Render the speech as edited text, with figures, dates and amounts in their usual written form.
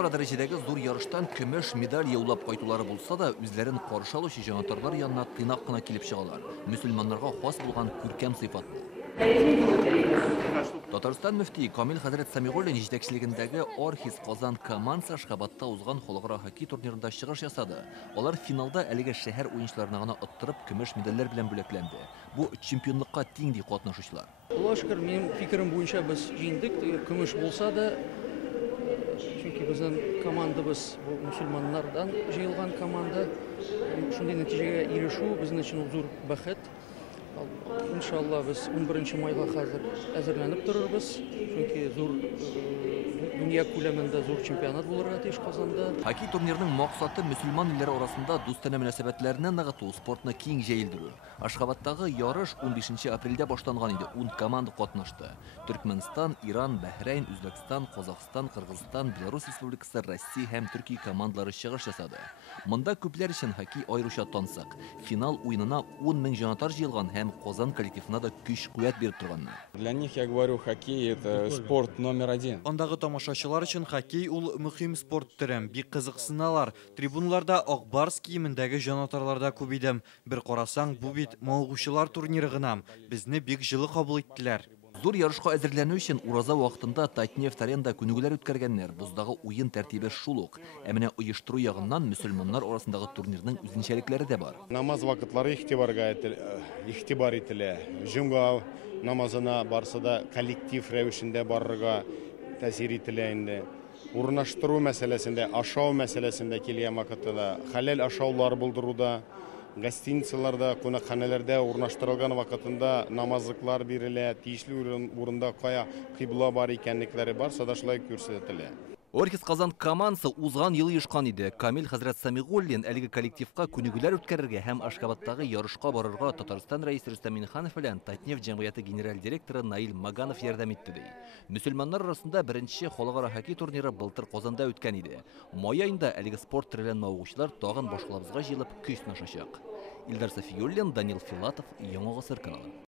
Халыкара дәрәҗәдәге зур ярыштан көмеш медаль яулап кайтулары булса да, үзләрен каршы алучы җанатарлар янына тыйнак кына килеп чыгалар. Мөселманнарга хас булган күркәм сыйфат бу. Татарстан мөфти Камил хәзрәт Самигуллин җитәкчелегендәге Орхис Казан командасы Ашхабадта узган халыкара хоккей турнирында чыгыш ясады. Алар финалда әлеге шәһәр уенчыларына гына оттырып, көмеш медальләр белән бүләкләнде. Бу чемпионлыкка тиң ди катнашучылар. Шөкер, минем фикерем буенча без җиңдек, көмеш булса да, чөнки безнең командабыз бу мөселманнардан җыелган команда. Шундый нәтиҗәгә ирешү безнең өчен зур бәхет. Иншалла без 11 майга хәзер әзерләнеп торырбыз, чөнки зур дөнья күләмендә зур чемпионат булырга тиеш Казанда. Хоккей турнирының максаты мөселман илләре арасында дустана мөнәсәбәтләрне ныгыту, спортны киң җәелдерү. Ашхабадтагы ярыш 15 апрельдә башланган иде, 10 команда катнашты. Төркменстан, Иран, Бәхрәйн, Үзбәкстан, Казакстан, Кыргызстан, Беларусь Республикасы, Россия һәм Төркия командалары чыгыш ясады. Монда күпләр өчен хоккей аеруча тансык. Финал уенына 10 мең җанатар җыелган һәм Казан коллективына да көч-куәт биреп торганнар. Для них, я говорю, хоккей это спорт номер один. Андагы тамашачылар өчен хоккей ул мөһим спорт түрем, бик кызыксыналар. Трибуналарда ак барс киемендәге җанатарларда күп идем. Бер карасаң, бу бит мавыгучылар турниры гына. Безне бик җылы кабул иттеләр. Зур ярышка әзерләнү өчен ураза вакытында Татнефть-аренада күнегүләр үткәргәннәр. Буздагы уен тәртибе шул ук. Ә менә оештыру ягыннан мөселманнар арасындагы турнирның үзенчәлекләре дә бар. Намаз вакытлары игътибар ителә. Җомга намазына барсада коллектив рәвешендә барырга тәэсир ителә инде. Урнаштыру мәсьәләсендә, ашау мәсьәләсендә килгән вакытта хәләл ашаулар булдыруда, гостиницаларда, кунакханәләрдә урнаштырылган вакытында намазлыклар бирелә, тиешле урында кая кыйбла бар икәнлекләре барса да шулай күрсәтелә. Орхис Казан командасы узган ел оешкан иде. Камил хәзрәт Самигуллин әлеге коллективка күнегүләр үткәрергә һәм Ашхабадтагы ярышка барырга Татарстан рәисе Рөстәм Миннеханов белән Татнефть җәмгыяте генераль директоры Наил Маганов ярдәм итте ди. Мөселманнар арасында беренче халыкара хоккей турниры былтыр Казанда үткән иде. Май аенда әлеге спорт төреннән мавыгучылар тагын башкалабызга җыелып көч сынашачак. Илдар Сафиуллин, Данил Филатов, Яңа Гасыр каналы.